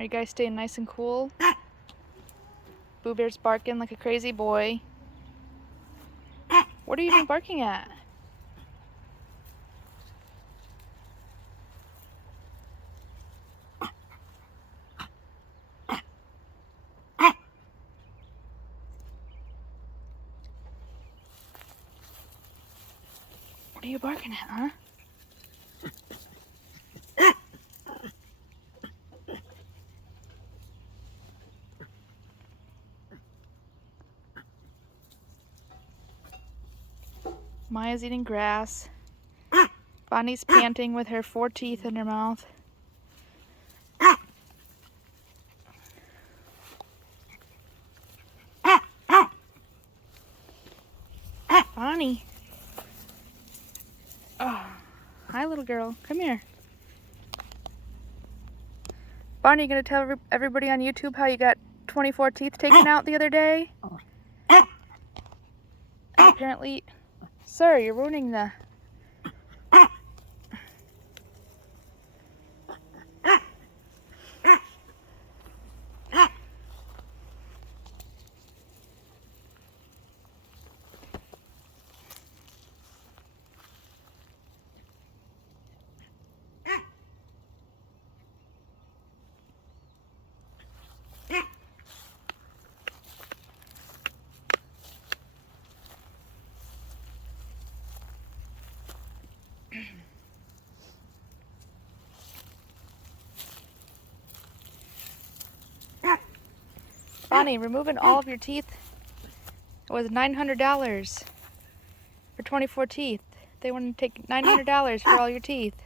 Are you guys staying nice and cool? Boo Bear's barking like a crazy boy. What are you even barking at? What are you barking at, huh? Maya's eating grass. Bonnie's panting with her 4 teeth in her mouth. Bonnie. Oh, hi little girl. Come here. Bonnie, you gonna tell everybody on YouTube how you got 24 teeth taken out the other day? And apparently, sir, you're ruining the... Bonnie, removing all of your teeth was $900 for 24 teeth. They want to take $900 for all your teeth.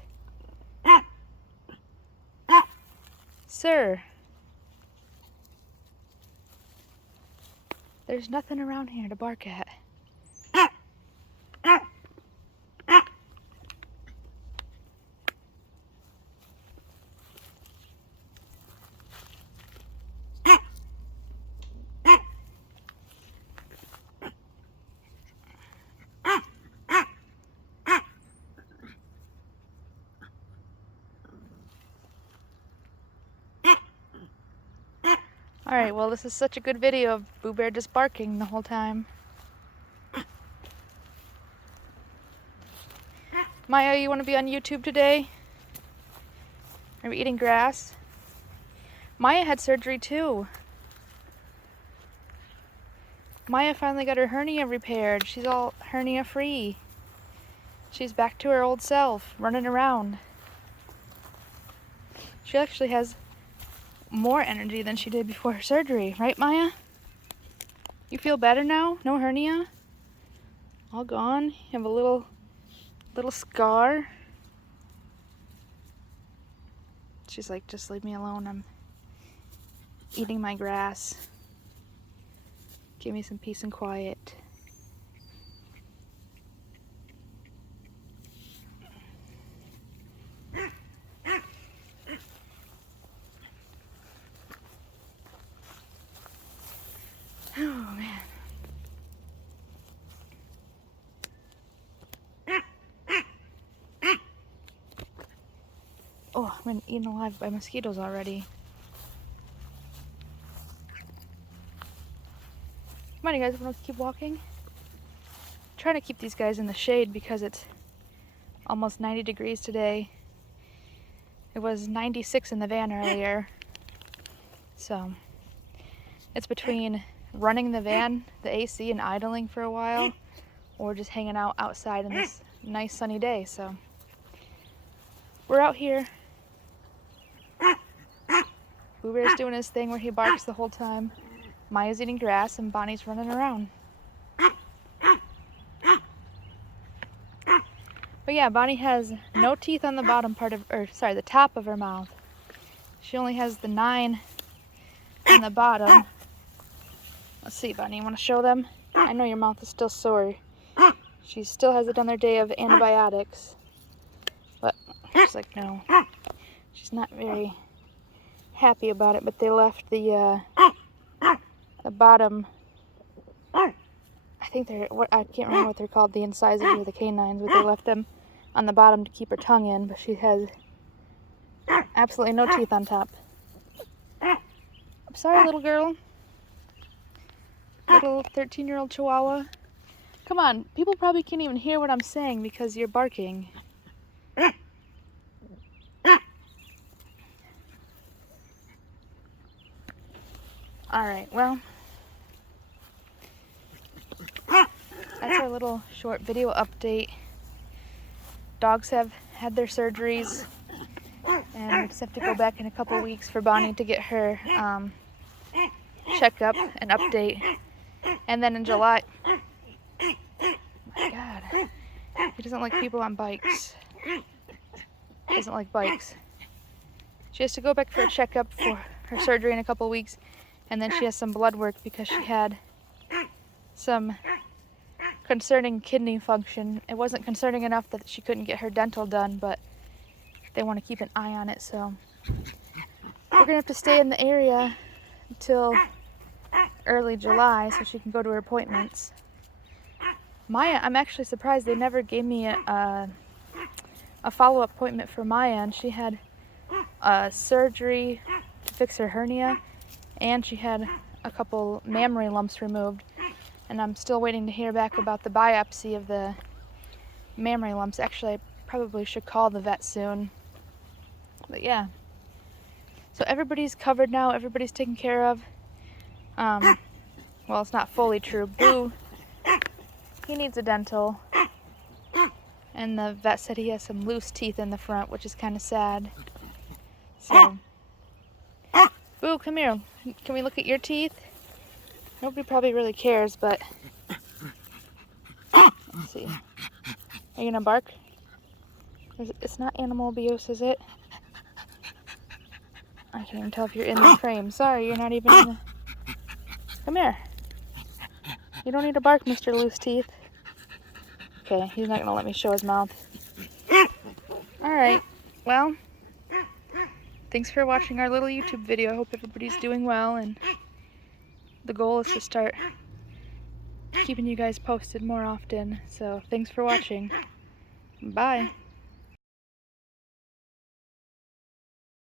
Sir, there's nothing around here to bark at. Alright, well this is such a good video of Boo Bear just barking the whole time. Maya, you want to be on YouTube today? Are we eating grass? Maya had surgery too. Maya finally got her hernia repaired. She's all hernia free. She's back to her old self, running around. She actually has more energy than she did before her surgery, right Maya? You feel better now? No hernia? All gone? You have a little scar? She's like, just leave me alone. I'm eating my grass. Give me some peace and quiet. Oh man. Oh, I've been eaten alive by mosquitoes already. Come on, you guys want to keep walking? I'm trying to keep these guys in the shade because it's almost 90 degrees today. It was 96 in the van earlier. So, it's between running the van, the AC, and idling for a while, or just hanging out outside in this nice sunny day. So, we're out here. Boo Bear's doing his thing where he barks the whole time. Maya's eating grass and Bonnie's running around. But yeah, Bonnie has no teeth on the bottom part of, the top of her mouth. She only has the 9 on the bottom. Let's see, Bonnie, you want to show them? I know your mouth is still sore. She still has another day of antibiotics. But she's like, no. She's not very happy about it, but they left the bottom, I think I can't remember what they're called, the incisors or the canines, but they left them on the bottom to keep her tongue in, but she has absolutely no teeth on top. sorry, little girl. Little 13-year-old Chihuahua. Come on, people probably can't even hear what I'm saying because you're barking. Alright, well, that's our little short video update. Dogs have had their surgeries, and we just have to go back in a couple weeks for Bonnie to get her checkup and update. And then in July, oh my God, he doesn't like people on bikes. He doesn't like bikes. She has to go back for a checkup for her surgery in a couple weeks, and then she has some blood work because she had some concerning kidney function. It wasn't concerning enough that she couldn't get her dental done, but they want to keep an eye on it, so we're gonna have to stay in the area until early July so she can go to her appointments. Maya, I'm actually surprised they never gave me a follow-up appointment for Maya, and she had surgery to fix her hernia, and she had a couple mammary lumps removed, and I'm still waiting to hear back about the biopsy of the mammary lumps. Actually, I probably should call the vet soon. But yeah, so everybody's covered now, everybody's taken care of. Well, it's not fully true. Boo, he needs a dental, and the vet said he has some loose teeth in the front, which is kind of sad. So, Boo, come here. Can we look at your teeth? Nobody probably really cares, but let's see. Are you gonna bark? It's not animal abuse, is it? I can't even tell if you're in the frame. Sorry, you're not even in the... Come here. You don't need to bark, Mr. Loose Teeth. Okay, he's not gonna let me show his mouth. Alright, well, thanks for watching our little YouTube video. I hope everybody's doing well, and the goal is to start keeping you guys posted more often. So, thanks for watching. Bye.